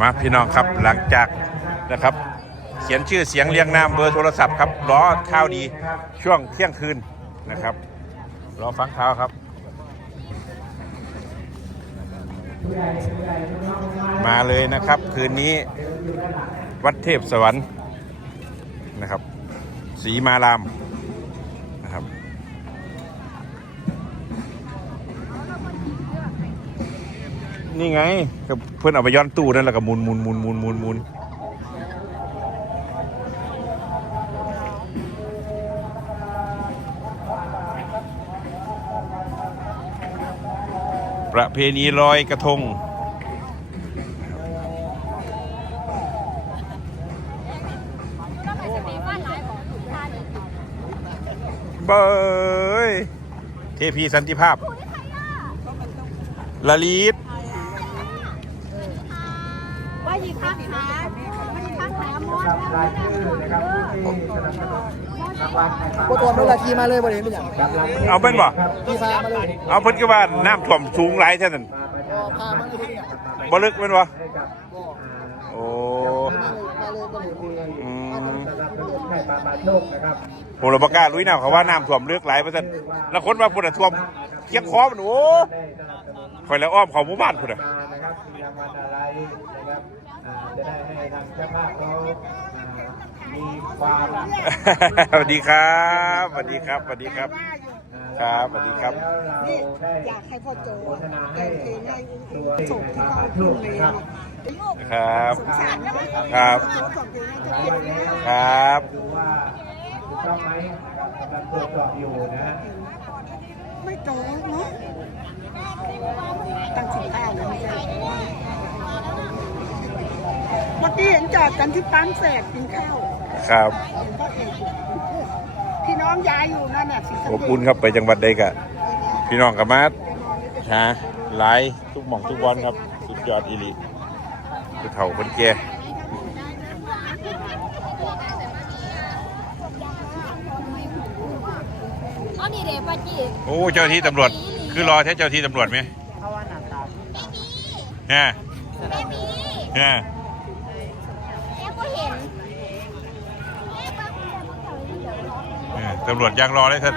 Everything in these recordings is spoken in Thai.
มาพี่น้องครับหลังจากนะครับ เขียนชื่อเสียงเรียงนามเบอร์โทรศัพท์ครับรอข้าวดีช่วงเที่ยงคืนนะครับรอฟังข่าวครับ มาเลยนะครับคืนนี้วัดเทพสวรรค์นะครับศรีมาราม นี่ไงก็เพื่อนเอาไปย้อนตู้นั่นแหละก็หมุนหมุนหมุนหมุนหมุนหมุนประเพณีลอยกระทงเบยเบยเทพีสันติภาพ ละลีด ว่ายีคักหาว่ายีคักหามอนรายชื่อนะครับผู้ที่สนับสนุนรางวัลในปตัวเวลาขี่มาเลยบริเวณเป็นอย่างเอาเป็นบ่ขี่พามาเลยเอาเพิ่นก็ว่าน้ำท่วมสูงหลายเท่านั้นพามาเลยบ่ลึกเป็นบ่โอ้มาเลาเลยบริเวณอืมสนับสนุนให้ปาโชคนะครับผมเลยบ่กล้าลุยน้ำเขาว่าน้ำท่วมลึกหลายเปอร์เซ็นต์แล้วคนว่าพุ่นท่วมเคียงคอมันโอ้ได้สนับสนุนข่อยแล้วอ้อมเขาหมู่บ้านพุ่นอะ จะได้ให้ทางเจ้าภาพเขาอ่ามีความสวัสดีครับสวัสดีครับสวัสดีครับ ครับสวัสดีครับแล้วเราได้อยากให้พ่อโจโฆษณาเติให้มเพลงให้ตัวส่งที่ปาเขาปาโชทุ่คงเลนะครับครับสงสารนะครับส่งเพลงให้จะเก็บไว้ครับดูว่าถูกต้องไหมนะครับกำลังตรวจสอบอยู่นะฮะไม่โจเนาะตั้งสินข้าวเลยไม่ใช่ เมื่อกี้เห็นจอดกันที่ปั๊มแสกกินข้าวครับ เห็นพ่อเอกพี่น้องยายอยู่นั่นน่ะสิสะอบเกอุ่นษครับไปจังหวัดใดกะ พี่น้องกับมาหาหลายทุกหม่องทุกบอลครับ สุดยอดอีหลีคือเถ่าคนแก่อ๋อนี่เด็กป้าจีโอ้เจ้าหน้าที่ตำรวจ คือรอแท้เจ้าหน้าที่ตำรวจไหมเขาว่าหนักตาฮะไม่มีฮะแม่ก็เห็น เออ ตำรวจยังรอเลยท่าน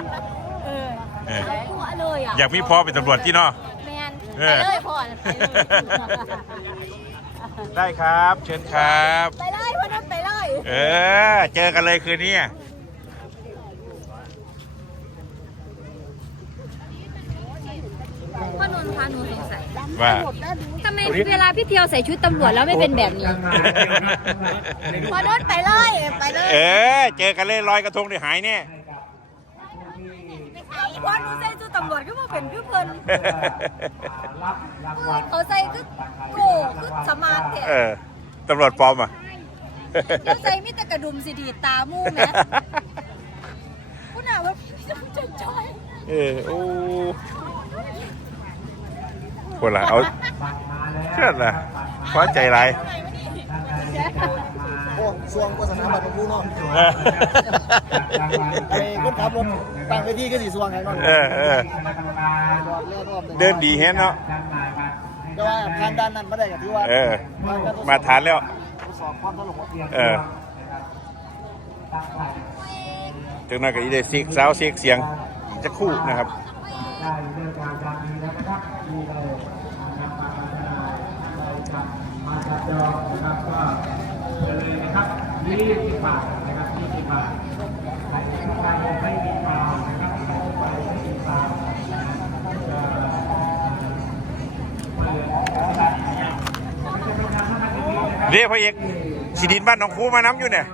เออเออหัวเลยอะอยากมีพ่อเป็นตำรวจที่เนอ แมนเอไปอเลยพ่อไปเลยได้ครับ เชิญครับ ไปเลยพ่อนุ่นไปเลยเออ เจอกันเลยคืนนี้พ่อนุ่นพาหนูสงสัยว่า ทำไมเวลาพี่เทียวใส่ชุดตำรวจแล้วไม่เป็นแบบนี้ พ่อนุ่นไปเลยไปเลย เออ เจอกันเลยลอยกระทงได้หายเนี่ย พ่อหนูใส่ชุดตำรวจก็มาเป็นคือเพิ่นรับรางวัลเขาใส่คือโก้คือสมาร์ทแท้เออตำรวจปลอมอะเดี๋ยวใส่มีแต่กระดุมสีดีดตามู่แม่คุณน่ะว่าจะจอยเออโอ้คนละเอาเชื่อละฟ้าใจไรายโอ้ช่วงโฆษณาบัตรของผู้เนาะเออไอ้คนขับรถต่างไปที่ก็สีสว่างไงเนาะเออเออรอบแรกรอบหนึ่งเดินดีแฮะเนาะแต่ว่าทานด้านนั้นไม่ได้กับที่ว่าเออ มาทานแล้วทดสอบความตลกเออถึงนั้นก็อีได้เสียงสาวเสียงเสียงจะคู่นะครับได้ นะครับ20บาทนะครับ20บาทใครที่ต้องการให้มีเปล่านะครับให้มีเปล่าก็มาเลยนะครับเรียกพระเอกขีดินบ้านน้องคูมาน้ำอยู่เนี่ย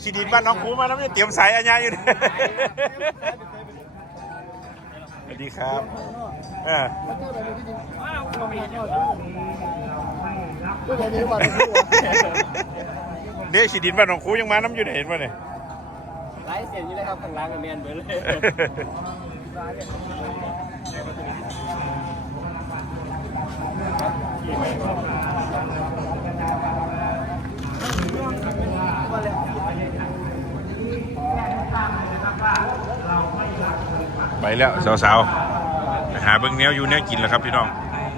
ขีดินบ้านน้องคูมาน้ำอยู่เตรียมสายอาญาอยู่เนี่ยสวัสดีครับเออก็เลยมีบัตรของผู้ เดี๋ยวขีดินบ้านหน้องคูยังมาน้ำอยู่เนี่ยเห็นป่ะเนี่ยไลฟ์เสียงอยู่เลยครับข้างล่างกับเมียนเบอร์เลยไปแล้วสาวๆไปหาเบิ้งแนวอยู่แนวกินแล้วครับพี่น้อง แ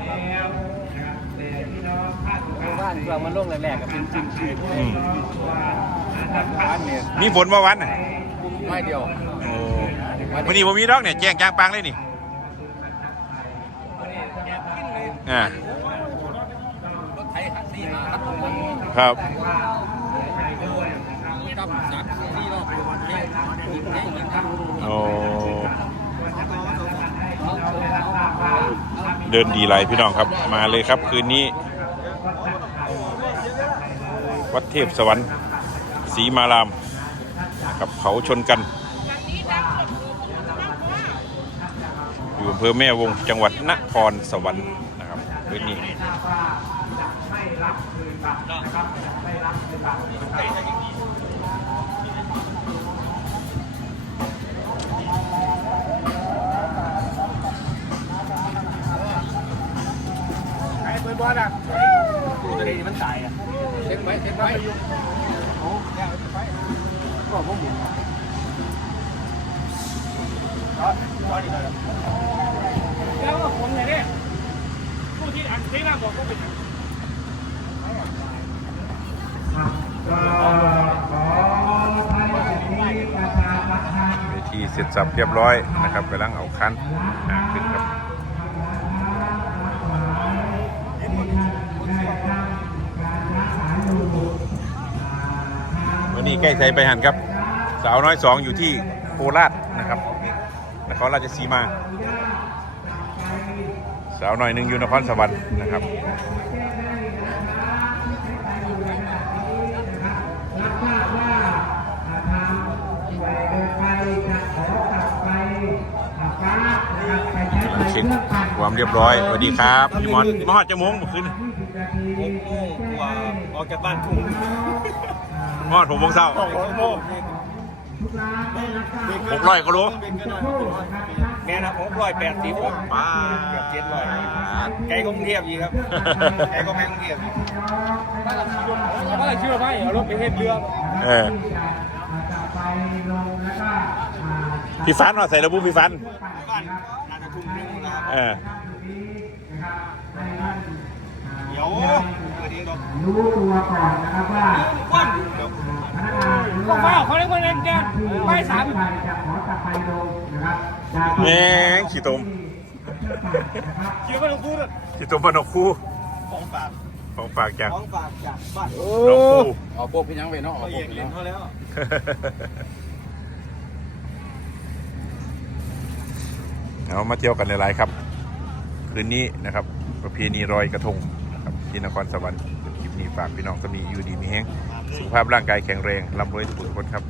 ล้วนะครับแต่พี่น้องภาคเหนืาน ช่วงมันลงแรกๆก็เป็นจริงจริงอืมร้านเนี่ยมีฝนมาวันน่ะไม่เดียวโอ้วันนี้ผมมีดอกเนี่ยแจ้งจางปังเลยนี่อ่ารถไถคันสี่มาครับผมครับกับสามสี่รอบแค่ยิงแค่ยิงครับโอ้เดินดีไรพี่น้องครับ มาเลยครับคืนนี้ วัดเทพสวรรค์ศรีมารามกับเขาชนกัน อยู่อำเภอแม่วงจังหวัดนครสวรรค์นะครับคืนนี้ไก็ผมหมุนก็ก็ดีเลยแล้วก็ผมเลยเนี่ยผู้ที่อันที่ล่าบอกก็เป็นเวทีเสร็จสับเรียบร้อยนะครับกำลังเอาคันขึ้นครับวันนี้ ใกล้ใจไปหันครับ สาวน้อยสองอยู่ที่โคราชนะครับนครราชสีมา สาวหน้อยหนึ่งอยู่นครสวรรค์นะครับเช็คความเรียบร้อยสวัสดีครับพี่มอนมอดจะมงเมื่อคืนหกโมงกว่าออกจากบ้านทุ่ง มอดผมวงเศร้าหกโมงหกร้อยก็รู้แม่นะหกร้อยแปดสิบผมป้าเกือบเจ็ดร้อยไกลกรุงเทพอีกครับไกลก็แม่กรุงเทพอีกบ้านเราชื่อบ้านเราชื่อไม่เอารถไปเฮ็ดเรือเออพี่ฟันว่าใส่ระบุพี่ฟันบ้านนาจะทุ่มนึงนะครับเออเดี๋ยวเดี๋ยว รู้ตัวก่อนนะครับว่าวันก็ว่าเขาเรียกว่าเล่นแกนไปสามใครจะขอกลับไปลงนะครับจากแม่ขี้ตมเกี่ยวกับหลวงปู่ด้วยขี้ตมพนกคู่ของฝากของฝากจากของฝากจากบ้านน้องคู่เอาพวกพี่ยังไปเนาะเอาพวกเล่นเขาแล้วเอามาเที่ยวกันหลายๆครับ คืนนี้นะครับ ประเพณีรอยกระทง ที่นครสวรรค์คลิปนี้ฝากพี่น้องสมีอยู่ดีมีแห้งสุขภาพร่างกายแข็งแรงร่ำรวยทุกคนครับ